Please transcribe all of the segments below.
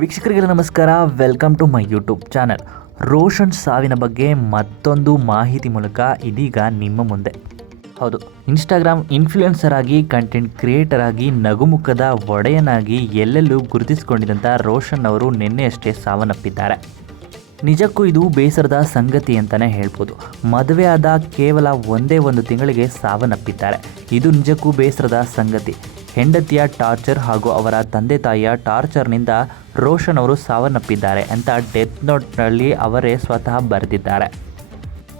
ವೀಕ್ಷಕರಿಗೆ ನಮಸ್ಕಾರ, welcome to my YouTube channel. Roshan ಸಾವಿನ ಬಗ್ಗೆ ಮತ್ತೊಂದು ಮಾಹಿತಿ ಮೂಲಕ ಇದೀಗ ನಿಮ್ಮ ಮುಂದೆ. ಹೌದು, ಇನ್ಸ್ಟಾಗ್ರಾಮ್ ಇನ್ಫ್ಲೂಯೆನ್ಸರ್ ಆಗಿ, ಕಂಟೆಂಟ್ ಕ್ರಿಯೇಟರ್ ಆಗಿ, ನಗುಮುಖದ ಒಡೆಯನಾಗಿ ಎಲ್ಲೆಲ್ಲೂ ಗುರುತಿಸಿಕೊಂಡಿದ್ದಂಥ ರೋಷನ್ ಅವರು ನಿನ್ನೆಯಷ್ಟೇ ಸಾವನ್ನಪ್ಪಿದ್ದಾರೆ. ನಿಜಕ್ಕೂ ಇದು ಬೇಸರದ ಸಂಗತಿ ಅಂತಲೇ ಹೇಳ್ಬೋದು. ಮದುವೆ ಆದ ಕೇವಲ ಒಂದೇ ಒಂದು ತಿಂಗಳಿಗೆ ಸಾವನ್ನಪ್ಪಿದ್ದಾರೆ. ಇದು ನಿಜಕ್ಕೂ ಬೇಸರದ ಸಂಗತಿ. ಹೆಂಡತಿಯ ಟಾರ್ಚರ್ ಹಾಗೂ ಅವರ ತಂದೆ ತಾಯಿಯ ಟಾರ್ಚರ್ನಿಂದ ರೋಷನ್ ಅವರು ಸಾವನ್ನಪ್ಪಿದ್ದಾರೆ ಅಂತ ಡೆತ್ ನೋಟ್ನಲ್ಲಿ ಅವರೇ ಸ್ವತಃ ಬರೆದಿದ್ದಾರೆ.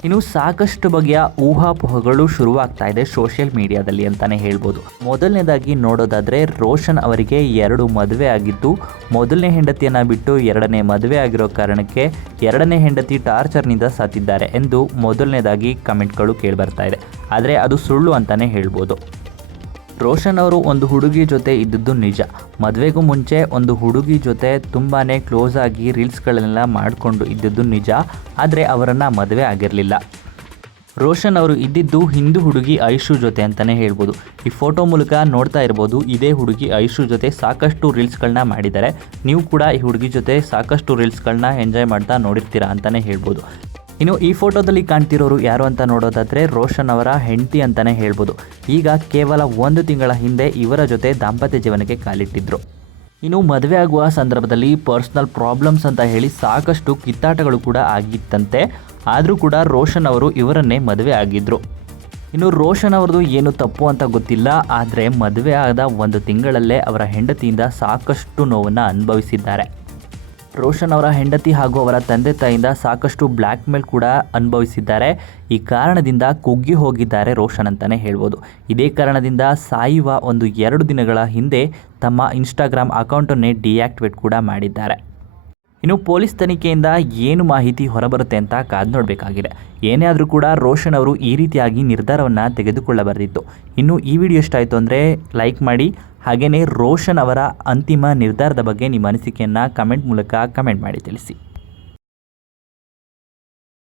ಇನ್ನು ಸಾಕಷ್ಟು ಬಗೆಯ ಊಹಾಪೋಹಗಳು ಶುರುವಾಗ್ತಾ ಇದೆ ಸೋಷಿಯಲ್ ಮೀಡಿಯಾದಲ್ಲಿ ಅಂತಲೇ ಹೇಳ್ಬೋದು. ಮೊದಲನೇದಾಗಿ ನೋಡೋದಾದರೆ, ರೋಷನ್ ಅವರಿಗೆ 2 ಮದುವೆ ಆಗಿದ್ದು, ಮೊದಲನೇ ಹೆಂಡತಿಯನ್ನು ಬಿಟ್ಟು 2ನೇ ಮದುವೆ ಆಗಿರೋ ಕಾರಣಕ್ಕೆ 2ನೇ ಹೆಂಡತಿ ಟಾರ್ಚರ್ನಿಂದ ಸತ್ತಿದ್ದಾರೆ ಎಂದು ಮೊದಲನೇದಾಗಿ ಕಮೆಂಟ್ಗಳು ಕೇಳಿಬರ್ತಾ ಇದೆ. ಆದರೆ ಅದು ಸುಳ್ಳು ಅಂತಲೇ ಹೇಳ್ಬೋದು. ರೋಷನ್ ಅವರು ಒಂದು ಹುಡುಗಿ ಜೊತೆ ಇದ್ದದ್ದು ನಿಜ. ಮದುವೆಗೂ ಮುಂಚೆ ಒಂದು ಹುಡುಗಿ ಜೊತೆ ತುಂಬಾ ಕ್ಲೋಸ್ ಆಗಿ ರೀಲ್ಸ್ಗಳನ್ನೆಲ್ಲ ಮಾಡಿಕೊಂಡು ಇದ್ದದ್ದು ನಿಜ. ಆದರೆ ಅವರನ್ನು ಮದುವೆ ಆಗಿರಲಿಲ್ಲ. ರೋಷನ್ ಅವರು ಇದ್ದಿದ್ದು ಹಿಂದೂ ಹುಡುಗಿ ಐಶು ಜೊತೆ ಅಂತಲೇ ಹೇಳ್ಬೋದು. ಈ ಫೋಟೋ ಮೂಲಕ ನೋಡ್ತಾ ಇರ್ಬೋದು, ಇದೇ ಹುಡುಗಿ ಐಶು ಜೊತೆ ಸಾಕಷ್ಟು ರೀಲ್ಸ್ಗಳನ್ನ ಮಾಡಿದ್ದಾರೆ. ನೀವು ಕೂಡ ಈ ಹುಡುಗಿ ಜೊತೆ ಸಾಕಷ್ಟು ರೀಲ್ಸ್ಗಳನ್ನ ಎಂಜಾಯ್ ಮಾಡ್ತಾ ನೋಡಿರ್ತೀರಾ ಅಂತಲೇ ಹೇಳ್ಬೋದು. ಇನ್ನು ಈ ಫೋಟೋದಲ್ಲಿ ಕಾಣ್ತಿರೋರು ಯಾರು ಅಂತ ನೋಡೋದಾದರೆ, ರೋಷನ್ ಅವರ ಹೆಂಡತಿ ಅಂತಲೇ ಹೇಳ್ಬೋದು. ಈಗ ಕೇವಲ 1 ತಿಂಗಳ ಹಿಂದೆ ಇವರ ಜೊತೆ ದಾಂಪತ್ಯ ಜೀವನಕ್ಕೆ ಕಾಲಿಟ್ಟಿದ್ರು. ಇನ್ನು ಮದುವೆ ಆಗುವ ಸಂದರ್ಭದಲ್ಲಿ ಪರ್ಸ್ನಲ್ ಪ್ರಾಬ್ಲಮ್ಸ್ ಅಂತ ಹೇಳಿ ಸಾಕಷ್ಟು ಕಿತ್ತಾಟಗಳು ಕೂಡ ಆಗಿತ್ತಂತೆ. ಆದರೂ ಕೂಡ ರೋಷನ್ ಅವರು ಇವರನ್ನೇ ಮದುವೆ ಆಗಿದ್ದರು. ಇನ್ನು ರೋಷನ್ ಅವ್ರದ್ದು ಏನು ತಪ್ಪು ಅಂತ ಗೊತ್ತಿಲ್ಲ, ಆದರೆ ಮದುವೆ ಆದ 1 ತಿಂಗಳಲ್ಲೇ ಅವರ ಹೆಂಡತಿಯಿಂದ ಸಾಕಷ್ಟು ನೋವನ್ನು ಅನುಭವಿಸಿದ್ದಾರೆ. ರೋಷನ್ ಅವರ ಹೆಂಡತಿ ಹಾಗೂ ಅವರ ತಂದೆ ತಾಯಿಯಿಂದ ಸಾಕಷ್ಟು ಬ್ಲ್ಯಾಕ್ ಮೇಲ್ ಕೂಡ ಅನುಭವಿಸಿದ್ದಾರೆ. ಈ ಕಾರಣದಿಂದ ಕುಗ್ಗಿ ಹೋಗಿದ್ದಾರೆ ರೋಷನ್ ಅಂತಲೇ ಹೇಳ್ಬೋದು. ಇದೇ ಕಾರಣದಿಂದ ಸಾಯುವ 1-2 ದಿನಗಳ ಹಿಂದೆ ತಮ್ಮ ಇನ್ಸ್ಟಾಗ್ರಾಮ್ ಅಕೌಂಟನ್ನೇ ಡಿಆಕ್ಟಿವೇಟ್ ಕೂಡ ಮಾಡಿದ್ದಾರೆ. ಇನ್ನು ಪೊಲೀಸ್ ತನಿಖೆಯಿಂದ ಏನು ಮಾಹಿತಿ ಹೊರಬರುತ್ತೆ ಅಂತ ಕಾದು ನೋಡಬೇಕಾಗಿದೆ. ಏನೇ ಆದರೂ ಕೂಡ ರೋಷನ್ ಅವರು ಈ ರೀತಿಯಾಗಿ ನಿರ್ಧಾರವನ್ನು ತೆಗೆದುಕೊಳ್ಳಬಾರದಿತ್ತು. ಇನ್ನು ಈ ವಿಡಿಯೋ ಇಷ್ಟ ಆಯಿತು ಅಂದರೆ ಲೈಕ್ ಮಾಡಿ. ಹಾಗೆಯೇ ರೋಷನ್ ಅವರ ಅಂತಿಮ ನಿರ್ಧಾರದ ಬಗ್ಗೆ ನಿಮ್ಮ ಅನಿಸಿಕೆಯನ್ನು ಕಮೆಂಟ್ ಮೂಲಕ ಕಮೆಂಟ್ ಮಾಡಿ ತಿಳಿಸಿ.